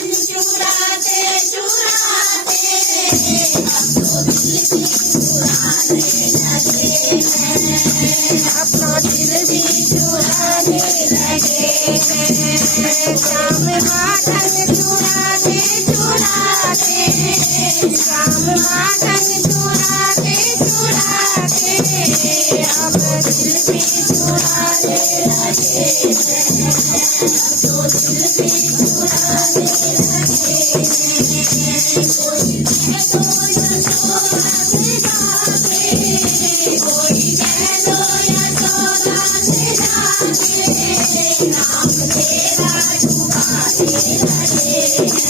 चुराते चुराते अब तो दिल भी चुराने लगे हैं, अब तो दिल भी चुराने लगे हैं। श्याम माखन चुराते चुराते, श्याम माखन चुराते चुराते अब दिल भी चुराने लगे हैं, अब तो दिल भी चुराने लगे हैं। कोई कह दो यशोदा से जाके, कोई कह दो यशोदा से जाके, नाम तेरा पुकारे लगे हैं।